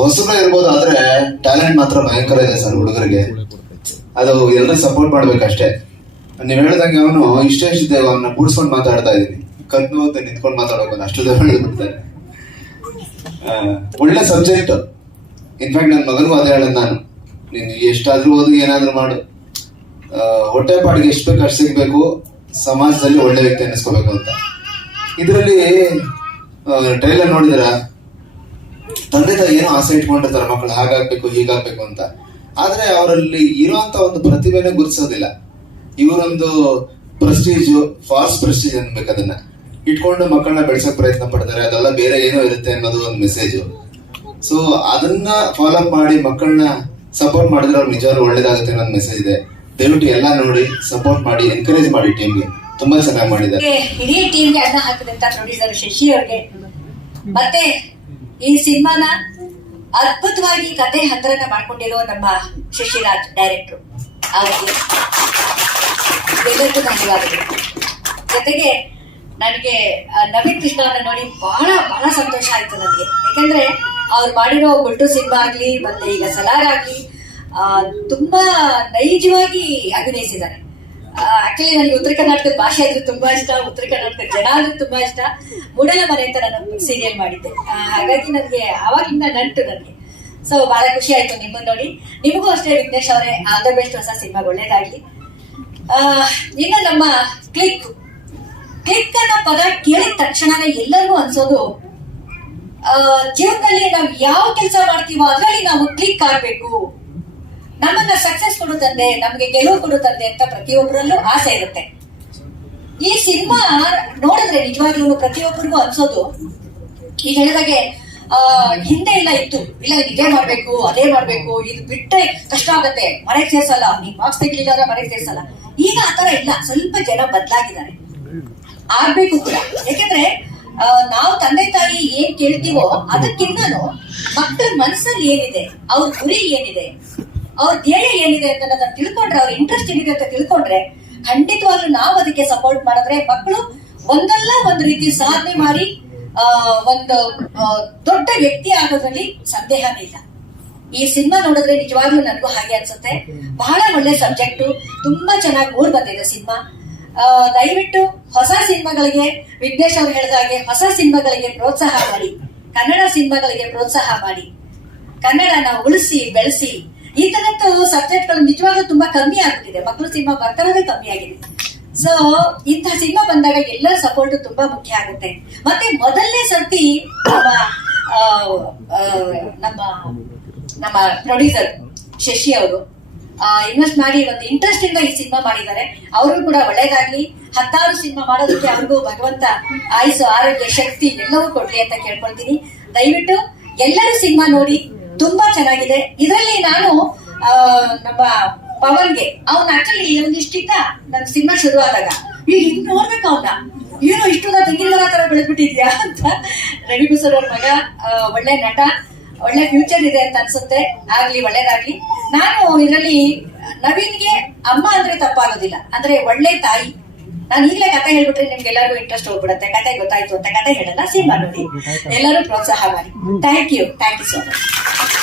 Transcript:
ಹೊಸಬ್ರೆ ಇರ್ಬೋದು, ಆದ್ರೆ ಟ್ಯಾಲೆಂಟ್ ಮಾತ್ರ ಭಯಂಕರ ಇದೆ ಸರ್ ಹುಡುಗರಿಗೆ. ಅದು ಎಲ್ಲರೂ ಸಪೋರ್ಟ್ ಮಾಡ್ಬೇಕಷ್ಟೇ. ನೀವ್ ಹೇಳ್ದಂಗೆ ಅವನು ಇಷ್ಟ ಇಷ್ಟಿದೆ ಅವನ್ನ ಕೂಡ್ಸ್ಕೊಂಡ್ ಮಾತಾಡ್ತಾ ಇದೀನಿ ಕದ್ದು ಅಂತ ನಿಂತ್ಕೊಂಡು ಮಾತಾಡೋಕೆ ಅಷ್ಟು ದೂರ ಬಿಡ್ತಾನೆ ಒಳ್ಳೆ ಸಬ್ಜೆಕ್ಟ್ ಇನ್ಫ್ಯಾಕ್ಟ್ ನನ್ನ ಮಗನಿಗೂ ಅದೇ ಹೇಳೋದು ನಾನು. ನೀನು ಎಷ್ಟಾದ್ರೂ ಓದು, ಏನಾದ್ರೂ ಮಾಡು. ಹೊಟ್ಟೆ ಪಾಡಿಗೆ ಎಷ್ಟು ಬೇಕು ಅಷ್ಟು ಸಿಗ್ಬೇಕು. ಸಮಾಜದಲ್ಲಿ ಒಳ್ಳೆ ವ್ಯಕ್ತಿ ಅನ್ನಿಸ್ಕೋಬೇಕು ಅಂತ. ಇದರಲ್ಲಿ ಟ್ರೈಲರ್ ನೋಡಿದ್ರ ತಂದೆ ತಾಯಿ ಏನೋ ಆಸೆ ಇಟ್ಕೊಂಡಿರ್ತಾರೆ ಮಕ್ಕಳು, ಹಾಗಾಗ್ಬೇಕು, ಹೀಗಾಗ್ಬೇಕು ಅಂತ. ಆದ್ರೆ ಅವರಲ್ಲಿ ಇರುವಂತ ಒಂದು ಪ್ರತಿಭೆನೆ ಗುರುತಿಸೋದಿಲ್ಲ. ಇವರೊಂದು ಪ್ರೆಸ್ಟೀಜ್ ಫಾಸ್ಟ್ ಪ್ರೆಸ್ಟೀಜ್ ಅನ್ಬೇಕು ಅದನ್ನ. ಇಟ್ಕೊಂಡು ಮಕ್ಕಳನ್ನ ಬೆಳೆಸಕ್ ಪ್ರಯತ್ನ ಪಡ್ತಾರೆ, ಅದೆಲ್ಲ ಬೇರೆ ಏನೋ ಇರುತ್ತೆ ಅನ್ನೋದು ಒಂದು ಮೆಸೇಜ್ ಸೊ ಅದನ್ನ ಫಾಲೋ ಅಪ್ ಮಾಡಿ ಮಕ್ಕಳನ್ನ ಸಪೋರ್ಟ್ ಮಾಡಿದ್ರೆ ಅವ್ರು ನಿಜವಾಗ್ಲೂ ಒಳ್ಳೇದಾಗುತ್ತೆ ಅನ್ನೋ ಮೆಸೇಜ್ ಇದೆ. ದಯವಿಟ್ಟು ಎಲ್ಲ ನೋಡಿ ಸಪೋರ್ಟ್ ಮಾಡಿ ಎನ್ಕರೇಜ್ ಮಾಡಿ ಟೀಮ್ಗೆ ತುಂಬಾ ಚೆನ್ನಾಗಿ ಮಾಡಿದ್ದಾರೆ. ಇಡೀ ಟೀಮ್ಗೆ ಅನ್ನ ಹಾಕಿದಂತ ಪ್ರೊಡ್ಯೂಸರ್ ಶಶಿ ಅವ್ರಿಗೆ. ಮತ್ತೆ ಈ ಸಿನಿಮಾನ ಅದ್ಭುತವಾಗಿ ಕತೆ ಹಂತರನ್ನ ಮಾಡ್ಕೊಂಡಿರೋ ನಮ್ಮ ಶಶಿರಾಜ್ ಡೈರೆಕ್ಟ್ರು. ಅವರಿಗೆ ಎಲ್ಲರಿಗೂ ಧನ್ಯವಾದಗಳು. ಜೊತೆಗೆ ನನಗೆ ನವೀನ್ ಕೃಷ್ಣ ನೋಡಿ ಬಹಳ ಬಹಳ ಸಂತೋಷ ಆಯ್ತು ನನಗೆ. ಯಾಕಂದ್ರೆ ಅವ್ರು ಮಾಡಿರೋ ಗುಡ್ಡು ಸಿನಿಮಾ ಆಗ್ಲಿ, ಮತ್ತೆ ಈಗ ಸಲಾರ್ ಆಗ್ಲಿ ತುಂಬಾ ನೈಜವಾಗಿ ಅಭಿನಯಿಸಿದ್ದಾರೆ. ಆಕ್ಚುಲಿ ನನಗೆ ಉತ್ತರ ಕರ್ನಾಟಕದ ಭಾಷೆ ಆದ್ರೂ ತುಂಬಾ ಇಷ್ಟ. ಉತ್ತರ ಕರ್ನಾಟಕದ ಜನ ಆದ್ರೂ ತುಂಬಾ ಇಷ್ಟ. ಮೂಡಲ ಮನೆ ಅಂತ ನಾನು ಸೀರಿಯಲ್ ಮಾಡಿದ್ದೆ. ಹಾಗಾಗಿ ನನಗೆ ಅವಾಗಿಂದ ನಂಟು ನನಗೆ ಸೊ ಬಹಳ ಖುಷಿ ಆಯ್ತು ನಿಮ್ಮನ್ನ ನೋಡಿ. ನಿಮಗೂ ಅಷ್ಟೇ ವಿಘ್ನೇಶ್ ಅವರೇ ಆಲ್ ದ ಬೆಸ್ಟ್ ಹೊಸ ಸಿನಿಮಾ ಒಳ್ಳೇದಾಗ್ಲಿ. ಇನ್ನು ನಮ್ಮ ಕ್ಲಿಕ್ ಕ್ಲಿಕ್ ಅನ್ನೋ ಪದ ಕೇಳಿದ ತಕ್ಷಣನೇ ಎಲ್ಲರಿಗೂ ಅನ್ಸೋದು ಜೀವನದಲ್ಲಿ ನಾವು ಯಾವ ಕೆಲಸ ಮಾಡ್ತೀವೋ ಅದರಲ್ಲಿ ನಾವು ಕ್ಲಿಕ್ ಆಗ್ಬೇಕು. ನಮ್ಮನ್ನ ಸಕ್ಸಸ್ ಕೊಡುತ್ತಂದೆ ನಮ್ಗೆ ಗೆಲುವು ತಂದೆ ಅಂತ ಪ್ರತಿಯೊಬ್ಬರಲ್ಲೂ ಆಸೆ ಇರುತ್ತೆ. ಈ ಸಿನಿಮಾ ನೋಡಿದ್ರೆ ನಿಜವಾಗ್ಲೂ ಪ್ರತಿಯೊಬ್ಬರಿಗೂ ಅನ್ಸೋದು, ಈಗ ಹೇಳಿದಾಗೆ, ಆ, ಹಿಂದೆ ಇಲ್ಲ ಇತ್ತು. ಇಲ್ಲ, ಇದೇ ಮಾಡ್ಬೇಕು, ಅದೇ ಮಾಡ್ಬೇಕು, ಇದು ಬಿಟ್ಟರೆ ಕಷ್ಟ ಆಗತ್ತೆ. ಮನೆಗೆ ಸೇರ್ಸಲ್ಲ ನೀನ್ ಮಾರ್ಕ್ಸ್ ತೆಗಿಲಿಲ್ಲ ಮನೆಗೆ ಸೇರ್ಸಲ್ಲ. ಈಗ ಆತರ ಇಲ್ಲ, ಸ್ವಲ್ಪ ಜನ ಬದಲಾಗಿದ್ದಾರೆ. ಆಗ್ಬೇಕು ಕೂಡ. ಯಾಕೆಂದ್ರೆ ನಾವು ತಂದೆ ತಾಯಿ ಏನ್ ಕೇಳ್ತೀವೋ ಅದಕ್ಕಿಂತನೂ ಮಕ್ಕಳ ಮನಸ್ಸಲ್ಲಿ ಏನಿದೆ, ಅವ್ರ ಗುರಿ ಏನಿದೆ ಅವ್ರ ಧ್ಯೇಯ ಏನಿದೆ ಅಂತ ತಿಳ್ಕೊಂಡ್ರೆ, ಅವ್ರ ಇಂಟ್ರೆಸ್ಟ್ ಏನಿದೆ ಅಂತ ತಿಳ್ಕೊಂಡ್ರೆ, ಖಂಡಿತವಾಗ್ಲೂ ನಾವು ಅದಕ್ಕೆ ಸಪೋರ್ಟ್ ಮಾಡಿದ್ರೆ ಮಕ್ಕಳು ಒಂದಲ್ಲ ಒಂದು ರೀತಿ ಸಾಧನೆ ಮಾಡಿ ಒಂದು ದೊಡ್ಡ ವ್ಯಕ್ತಿ ಆಗೋದ್ರಲ್ಲಿ ಸಂದೇಹನೇ ಇಲ್ಲ. ಈ ಸಿನಿಮಾ ನೋಡಿದ್ರೆ ನಿಜವಾಗ್ಲೂ ನನಗೂ ಹಾಗೆ ಅನ್ಸುತ್ತೆ. ಬಹಳ ಒಳ್ಳೆ ಸಬ್ಜೆಕ್ಟ್ ತುಂಬಾ ಚೆನ್ನಾಗಿ ಓಡ್ ಬಂದಿದೆ ಸಿನಿಮಾ. ದಯವಿಟ್ಟು ಹೊಸ ಸಿನಿಮಾಗಳಿಗೆ, ವಿಘ್ನೇಶ್ ಅವ್ರು ಹೇಳಿದ ಹಾಗೆ ಹೊಸ ಸಿನಿಮಾಗಳಿಗೆ ಪ್ರೋತ್ಸಾಹ ಮಾಡಿ. ಕನ್ನಡ ಸಿನಿಮಾಗಳಿಗೆ ಪ್ರೋತ್ಸಾಹ ಮಾಡಿ. ಕನ್ನಡನ ಉಳಿಸಿ, ಬೆಳೆಸಿ ಈ ತರದ್ದು ಸಬ್ಜೆಕ್ಟ್ಗಳು ನಿಜವಾಗ್ಲೂ ತುಂಬಾ ಕಮ್ಮಿ ಆಗ್ಬಿಟ್ಟಿದೆ. ಮಕ್ಕಳು ಸಿನಿಮಾ ಬರ್ತಾರೋದೇ ಕಮ್ಮಿ ಆಗಿದೆ. ಸೊ ಇಂಥ ಸಿನಿಮಾ ಬಂದಾಗ ಎಲ್ಲರ ಸಪೋರ್ಟ್ ತುಂಬಾ ಮುಖ್ಯ ಆಗುತ್ತೆ. ಮತ್ತೆ ಮೊದಲನೇ ಸರ್ತಿ ನಮ್ಮ ನಮ್ಮ ನಮ್ಮ ಪ್ರೊಡ್ಯೂಸರ್ ಶಶಿ ಅವರು ಇನ್ವೆಸ್ಟ್ ಮಾಡಿ ಒಂದು ಇಂಟ್ರೆಸ್ಟ್ ಇಂದ ಈ ಸಿನಿಮಾ ಮಾಡಿದ್ದಾರೆ. ಅವರು ಕೂಡ ಒಳ್ಳೇದಾಗ್ಲಿ. ಹತ್ತಾರು ಸಿನಿಮಾ ಮಾಡೋದಕ್ಕೆ ಅವ್ರಿಗೂ ಭಗವಂತ ಆಯುಸು ಆರೋಗ್ಯ, ಶಕ್ತಿ ಎಲ್ಲವೂ ಕೊಡ್ಲಿ ಅಂತ ಕೇಳ್ಕೊಳ್ತೀನಿ. ದಯವಿಟ್ಟು ಎಲ್ಲರೂ ಸಿನಿಮಾ ನೋಡಿ ತುಂಬಾ ಚೆನ್ನಾಗಿದೆ. ಇದರಲ್ಲಿ ನಾನು ನಮ್ಮ ಪವನ್ಗೆ, ಅವ್ನ ಆಕ್ಚುಲಿ ಒಂದಿಷ್ಟಿದ್ದ ನನ್ ಸಿನಿಮಾ ಶುರು ಆದಾಗ ಈಗ ಹಿಂಗ್ ನೋಡ್ಬೇಕು ಅವನ್ನ ಏನು ಇಷ್ಟೊಂದ ತೆಂಗಿನ ಮರ ತರ ಬೆಳೆದ್ಬಿಟ್ಟಿದ್ಯಾ ಅಂತ. ರವಿ ಸರ್ ಅವ್ರ ಮಗ ಒಳ್ಳೆ ನಟ, ಒಳ್ಳೆ ಫ್ಯೂಚರ್ ಇದೆ ಅಂತ ಅನ್ಸುತ್ತೆ. ಆಗ್ಲಿ, ಒಳ್ಳೇದಾಗ್ಲಿ. ನಾನು ಇದರಲ್ಲಿ, ನವೀನ್ಗೆ ಅಮ್ಮ ಅಂದ್ರೆ ತಪ್ಪಾಗೋದಿಲ್ಲ. ಅಂದ್ರೆ ಒಳ್ಳೆ ತಾಯಿ. ನಾನು ಈಗಲೇ ಕತೆ ಹೇಳ್ಬಿಟ್ರೆ ನಿಮ್ಗೆಲ್ಲರಿಗೂ ಇಂಟ್ರೆಸ್ಟ್ ಹೋಗ್ಬಿಡುತ್ತೆ. ಕತೆ ಗೊತ್ತಾಯ್ತು ಅಂತ ಕತೆ ಹೇಳಲ್ಲ ಸಿನಿಮಾ ನೋಡಿ. ಎಲ್ಲರೂ ಪ್ರೋತ್ಸಾಹ ಮಾಡಿ. Thank you thank you so much